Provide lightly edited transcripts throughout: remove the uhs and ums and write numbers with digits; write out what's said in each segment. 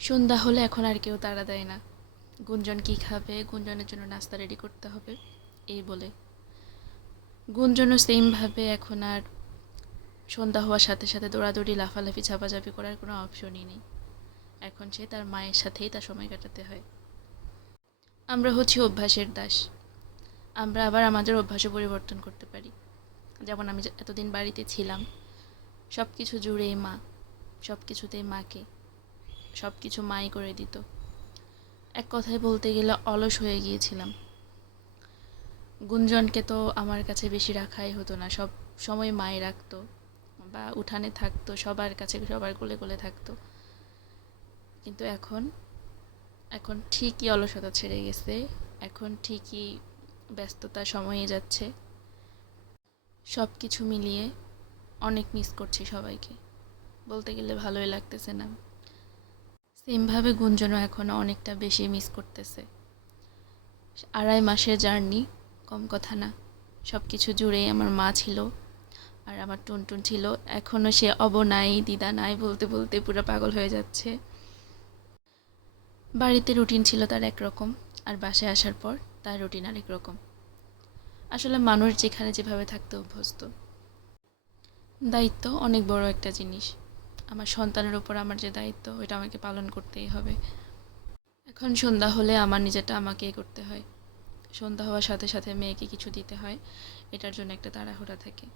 সন্ধ্যা হলে এখন আর কেউ তাড়া দেয় না। গুঞ্জন কি খাবে, গুঞ্জনের জন্য নাস্তা রেডি করতে হবে এই বলে। গুঞ্জনও সেমভাবে এখন আর সন্ধ্যা হওয়ার সাথে সাথে দৌড়াদৌড়ি, লাফালাফি, ঝাপাঝাপি করার কোনো অপশনই নেই। এখন সে তার মায়ের সাথেই তার সময় কাটাতে হয়। আমরা হচ্ছি অভ্যাসের দাস। আমরা আবার আমাদের অভ্যাসও পরিবর্তন করতে পারি। যেমন আমি এতদিন বাড়িতে ছিলাম, সব কিছু জুড়েই মা, সব কিছুতেই মাকে, সব কিছু মাই করে দিত। এক কথায় বলতে গেলে অলস হয়ে গিয়েছিলাম। গুঞ্জনকে তো আমার কাছে বেশি রাখাই হতো না, সব সময় মাই রাখতো বা উঠানে থাকতো, সবার কাছে সবার কোলে কোলে থাকতো। কিন্তু এখন এখন ঠিকই অলসতা ছেড়ে গেছে, এখন ঠিকই ব্যস্ততা সময়ে যাচ্ছে। সব কিছু মিলিয়ে অনেক মিস করছি সবাইকে, বলতে গেলে ভালোই লাগতেছে না। সেমভাবে গুঞ্জনও এখনও অনেকটা বেশি মিস করতেছে। 2.5 মাসের জার্নি কম কথা না। সব কিছু জুড়েই আমার মা ছিল আর আমার টুনটুন ছিল। এখনও সে নাই, দিদা নাই বলতে বলতে পুরো পাগল হয়ে যাচ্ছে। বাড়িতে রুটিন ছিল তার একরকম, আর বাসায় আসার পর তার রুটিন আরেক রকম। আসলে মানুষ যেখানে যেভাবে থাকতে অভ্যস্ত। দায়িত্ব অনেক বড় একটা জিনিস। আমার সন্তানের উপর আমার যে দায়িত্ব, ওইটা আমাকে পালন করতেই হবে। এখন সন্ধ্যা হলে আমার নিজেরটা আমাকেই করতে হয়। সন্ধ্যা হওয়ার সাথে সাথে মেয়েকে কিছু দিতে হয়, এটার জন্য একটা তাড়াহুড়া থাকে।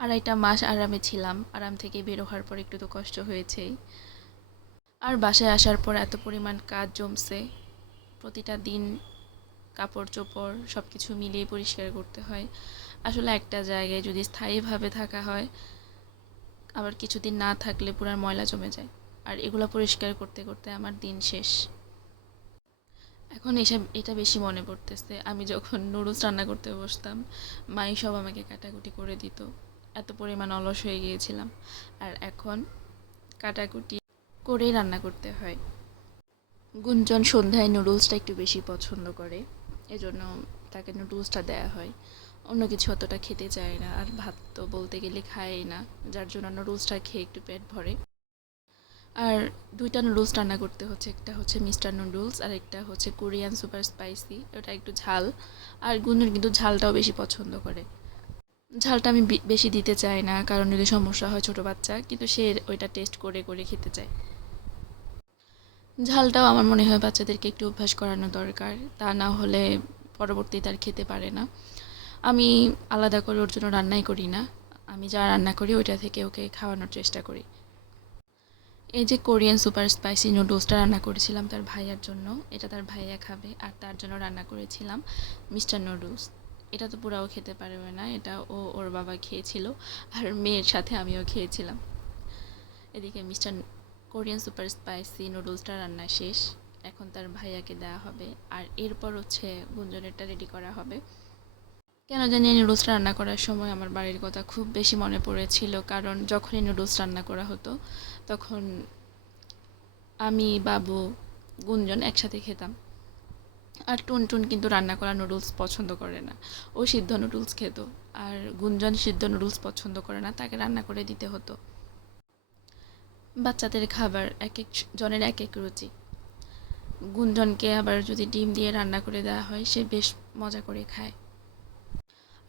2.5 মাস আরামে ছিলাম, আরাম থেকে বের হওয়ার পর একটু তো কষ্ট হয়েছেই। আর বাসায় আসার পর এত পরিমাণ কাজ জমছে, প্রতিটা দিন কাপড় চোপড় সব কিছু মিলিয়ে পরিষ্কার করতে হয়। আসলে একটা জায়গায় যদি স্থায়ীভাবে থাকা হয়, আবার কিছুদিন না থাকলে পুরার ময়লা জমে যায়, আর এগুলো পরিষ্কার করতে করতে আমার দিন শেষ। এখন এসব এটা বেশি মনে পড়তেছে, আমি যখন নুডলস রান্না করতে বসতাম, মাই সব আমাকে কাটাকুটি করে দিত। এত পরিমাণ অলস হয়ে গিয়েছিলাম, আর এখন কাটাকুটি করেই রান্না করতে হয়। গুঞ্জন সন্ধ্যায় নুডলসটা একটু বেশি পছন্দ করে, এজন্য তাকে নুডলসটা দেয়া হয়। অন্য কিছু অতটা খেতে চায় না, আর ভাত তো বলতে গেলে খায়ই না, যার জন্য নুডলসটা খেয়ে একটু পেট ভরে। আর 2টা নুডলস রান্না করতে হচ্ছে, একটা হচ্ছে মিস্টার নুডলস আর একটা হচ্ছে কোরিয়ান সুপার স্পাইসি, ওটা একটু ঝাল। আর গুঞ্জন কিন্তু ঝালটাও বেশি পছন্দ করে। ঝালটা আমি বেশি দিতে চাই না, কারণ যদি সমস্যা হয়, ছোট বাচ্চা, কিন্তু সে ওইটা টেস্ট করে করে খেতে চায়। ঝালটাও আমার মনে হয় বাচ্চাদেরকে একটু অভ্যাস করানো দরকার, তা না হলে পরবর্তীতে আর খেতে পারে না। আমি আলাদা করে ওর জন্য রান্নাই করি না, আমি যা রান্না করি ওইটা থেকে ওকে খাওয়ানোর চেষ্টা করি। এই যে কোরিয়ান সুপার স্পাইসি নুডলসটা রান্না করেছিলাম তার ভাইয়ার জন্য, এটা তার ভাইয়া খাবে, আর তার জন্য রান্না করেছিলাম মিস্টার নুডলস। এটা তো পুরাও খেতে পারবে না, এটা ওর বাবা খেয়েছিল, আর মেয়ের সাথে আমিও খেয়েছিলাম। এদিকে মিস্টার কোরিয়ান সুপার স্পাইসি নুডলসটা রান্না শেষ, এখন তার ভাইয়াকে দেওয়া হবে, আর এরপর হচ্ছে গুঞ্জনেরটা রেডি করা হবে। কেন জানি নুডলসটা রান্না করার সময় আমার বাড়ির কথা খুব বেশি মনে পড়েছিল, কারণ যখনই নুডলস রান্না করা হতো তখন আমি, বাবু, গুঞ্জন একসাথে খেতাম। আর টুনটুন কিন্তু রান্না করা নুডলস পছন্দ করে না, ও সিদ্ধ নুডলস খেত। আর গুঞ্জন সিদ্ধ নুডলস পছন্দ করে না, তাকে রান্না করে দিতে হতো। বাচ্চাদের খাবার এক এক জনের এক এক রুচি। গুঞ্জনকে আবার যদি ডিম দিয়ে রান্না করে দেওয়া হয়, সে বেশ মজা করে খায়।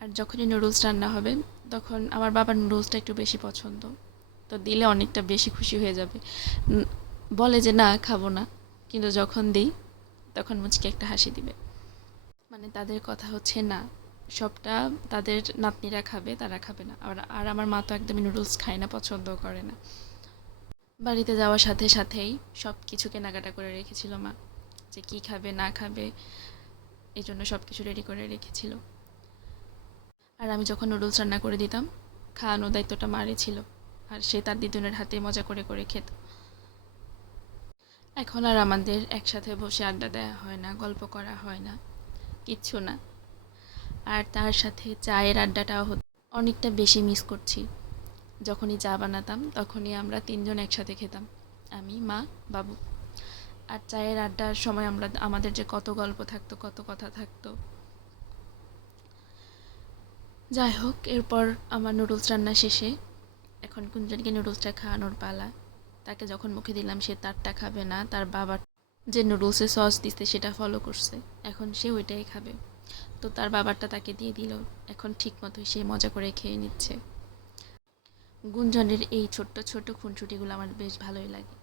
আর যখনই নুডলস রান্না হবে, তখন আমার বাবার নুডলসটা একটু বেশি পছন্দ, তো দিলে অনেকটা বেশি খুশি হয়ে যাবে। বলে যে না, খাবো না, কিন্তু যখন দিই তখন মুচকি একটা হাসি দিবে। মানে তাদের কথা হচ্ছে না, সবটা তাদের নাতনিরা খাবে, তারা খাবে না। আর আমার মা তো একদমই নুডলস খায় না, পছন্দও করে না। বাড়িতে যাওয়ার সাথে সাথেই সব কিছু কেনাকাটা করে রেখেছিল মা, যে কি খাবে না খাবে, এই জন্য সব কিছু রেডি করে রেখেছিল। আর আমি যখন নুডলস রান্না করে দিতাম, খাওয়ানোর দায়িত্বটা মারই ছিল, আর সে তার দিদুনের হাতে মজা করে করে খেত। এখন আর আমাদের একসাথে বসে আড্ডা দেওয়া হয় না, গল্প করা হয় না, কিচ্ছু না। আর তার সাথে চায়ের আড্ডাটাও হতো। অনেকটা বেশি মিস করছি। যখনই চা বানাতাম তখনই আমরা তিনজন একসাথে খেতাম, আমি, মা, বাবু। আর চায়ের আড্ডার সময় আমাদের যে কত গল্প থাকতো, কত কথা থাকতো। যাই হোক, এরপর আমার নুডলস রান্না শেষে এখন কুঞ্জনকে নুডলসটা খাওয়ানোর পালা। তাকে যখন মুখে দিলাম সে তারটা খাবে না, তার বাবার যে নুডলসে সস দিতে সেটা ফলো করছে, এখন সে ওইটাই খাবে। তো তার বাবারটা তাকে দিয়ে দিল, এখন ঠিক মতোই সে মজা করে খেয়ে নিচ্ছে। গুঞ্জনের এই ছোট্ট ছোট্ট খুনসুটিগুলো আমার বেশ ভালোই লাগে।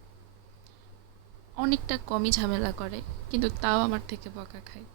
অনেকটা কমই ঝামেলা করে, কিন্তু তাও আমার থেকে বকা খায়।